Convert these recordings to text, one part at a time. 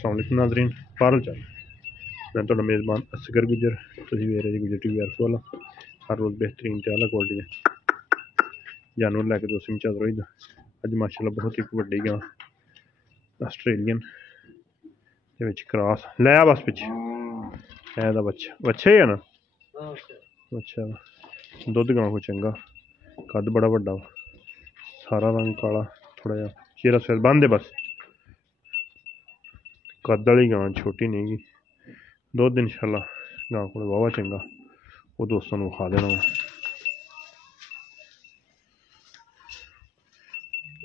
अस्सलाम वालेकुम नाज़रीन, पारल चल मैं तो मेज़बान असगर गुजर तुसीं वेख रहे जी गुजर टीवी अर्फ वाला। हर रोज़ बेहतरीन ते आला क्वालिटी दे जानवर लैके दोस्तें में हाज़र होई दा। अज माशाअल्लाह बहुत ही वड्डी गां आस्ट्रेलियन दे विच क्रॉस लै आ बस पिच्छे दा बच्चा बच्चा ही है ना। अच्छा दुद्ध गां को चंगा, कद बड़ा वड्डा, सारा रंग काला, थोड़ा जा चेहरा सफेद बंद है बस। कद वाली गां छोटी नहीं गी, दुद्ध इंशाल्लाह गां को वाहवा चंगा, वो दोस्तों को विखा देना।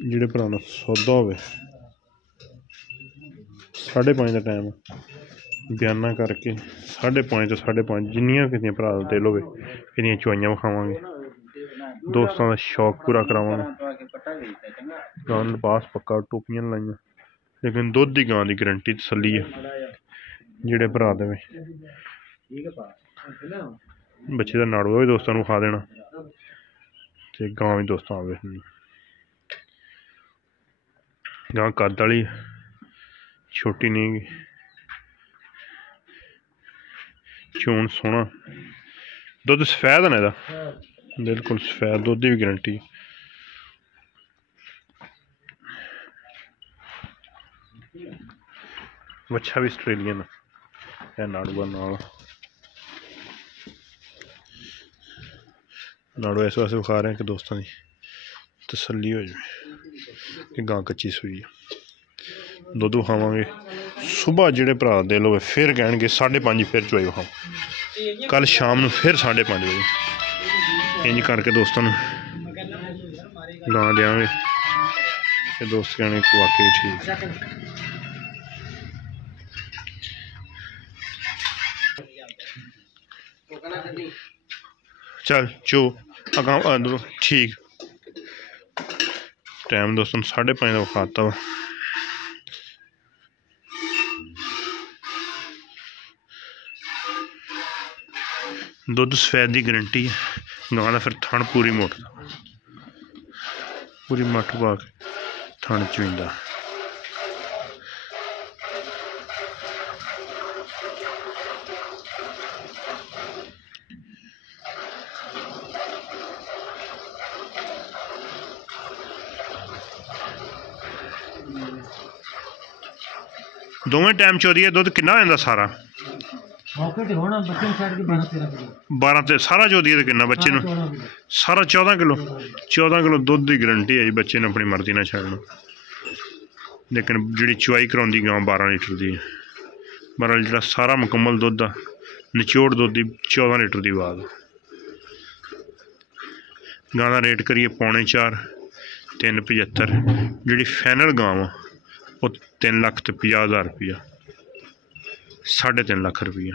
जिहड़े भरा सौदा होवे 5:30 का टाइम बयाना करके 5:30 तो 5:30 जिन्नियां कितने भरा दा दिल होवे इन्नियां चुआइयां विखावांगे, दोस्तों का शौक पूरा करावांगे। गां लबास पक्का, टोपियां लाइयां, लेकिन दुद्ध की गां की गारंटी तसल्ली है। जिहड़े भरा देवे बच्चे का नाड़ू भी दोस्तों को खा देना ते गां भी दोस्तों आवे। गां कद वाली छोटी नहीं, चोन सोहना, दुद्ध सफेद है ना इहदा, बिल्कुल सफेद, दुद्ध की भी गारंटी। बच्चा भी आस्ट्रेलियन है, नाड़ूआ नाल नाड़ू इस वास्ते विखा रहे हैं कि दोस्तों की तसल्ली हो जाए कि गां कच्ची सूई है। दुद्ध विखावांगे सुबह, जिहड़े भरा दिल होवे फिर कहणगे 5:30 फिर चुआई विखाओ, कल शाम को फिर 5:30 बजे इंज करके दोस्तों गां देंगे। दोस्त कहने वाकई ठीक। चल चो अगा ठीक टाइम दोस्तों 5:30 का विखाता वा। दुद्ध सफेद की गारंटी है। गां का फिर थन पूरी मुठ पूरी मठ पा के थन चुईंदा। दोवें टाइम चोरी है। दुद्ध कितना हो सारा 12 सारा चौधी है, कितना बच्चे ने सारा 14 किलो। 14 किलो दुद्ध की गारंटी है जी, बच्चे ने अपनी मर्जी ना छड़ना। लेकिन जी चुआई कराउंदी गां 12 लीटर की है, 12 लीटर सारा मुकम्मल दुद्ध आ, निचोड़ दुद्ध की 14 लीटर की आवाज़। गां का रेट करिए 4.25 375। जी फाइनल गां वा वो 3,50,000 रुपया, 3.5 लाख रुपया।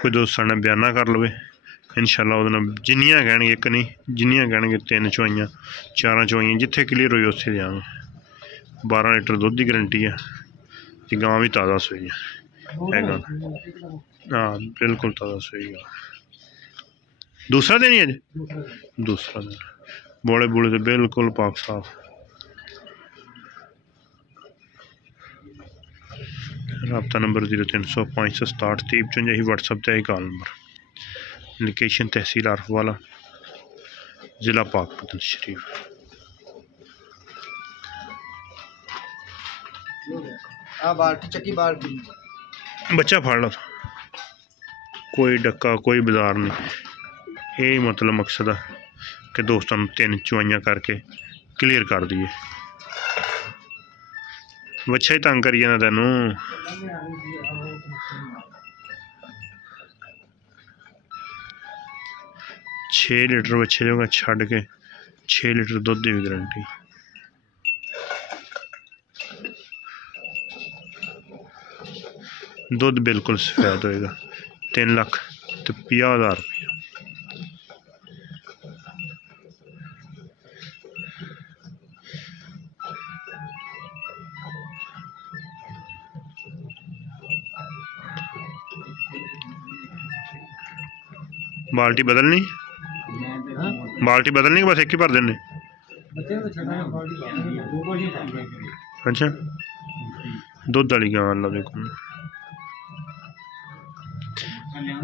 कोई दोस्तों ने बयाना कर लवे इंशाल्लाह वो जिन्नियां कहणगे, एक नहीं जिन्नियां कहणगे 3 चुआइयां 4 चुआइयां, जिथे क्लीयर हुई उत्थे देंगे। 12 लीटर दुद्ध की गारंटी है कि गां भी ताज़ा सूई है। हाँ बिल्कुल ताज़ा सूई है। दूसरा दिन ही अज दूसरा दिन, बोले बोले तो बिल्कुल पाक साफ। रबता नंबर 0300 567 3055 ही व्हाट्सअप पर ही कॉल नंबर। लोकेशन तहसील आरफ वाला, ज़िला पाकपतन शरीफ। बच्चा फाड़ ला था, कोई डक्का कोई बाजार नहीं। यही मतलब मकसद है कि दोस्तों 3 चुआइयां करके क्लीयर कर दिए। बच्चा ही तंग करी जाना तेनू। 6 लीटर बच्चे जो छड़ के 6 लीटर दुद्ध की भी गारंटी। दुद्ध बिल्कुल सफेद होएगा, 3,50,000 रुपया। बाल्टी बदलनी, बाल्टी बदलनी बस एक ही भर देने। अच्छा दुध वाली गां अल्लाह दे हुक्म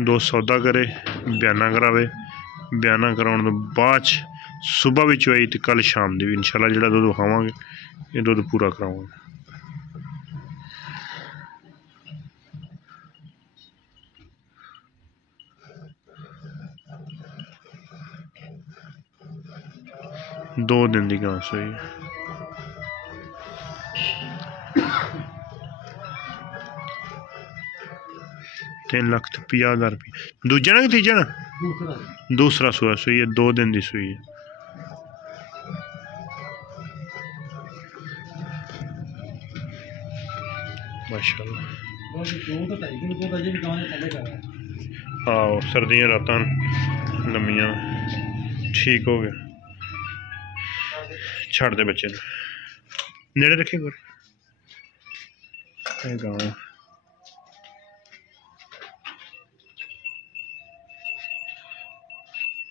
दो सौदा करे बयाना करावे बयाना कराने तो बाद सुबह भी चुआई तो कल शाम की भी इंशाल्लाह जो दुध खावांगे ये दुध पूरा करावांगे। दो दिन की गां सोई 3,50,000 रुपये दूजा ना कि तीजा ना दूसरा सूआ सुई है 2 दिन की सुई है। माशाल्लाह हाँ सर्दियाँ रात लम्मियां ठीक हो गया छड़ दे बच्चे नेड़े रखे गोरे गाँव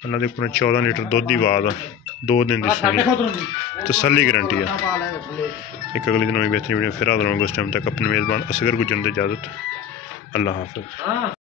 अल्लाह दे पूरे 14 लीटर दुध की बाद 2 दिन की सुई तसल्ली गारंटी है। एक अगले दिन नवी बेहतरीन वीडियो फिर हाजिर होंगे उस टाइम तक अपने मेज़बान असगर गुजर इजाज़त अल्लाह हाफ़िज़।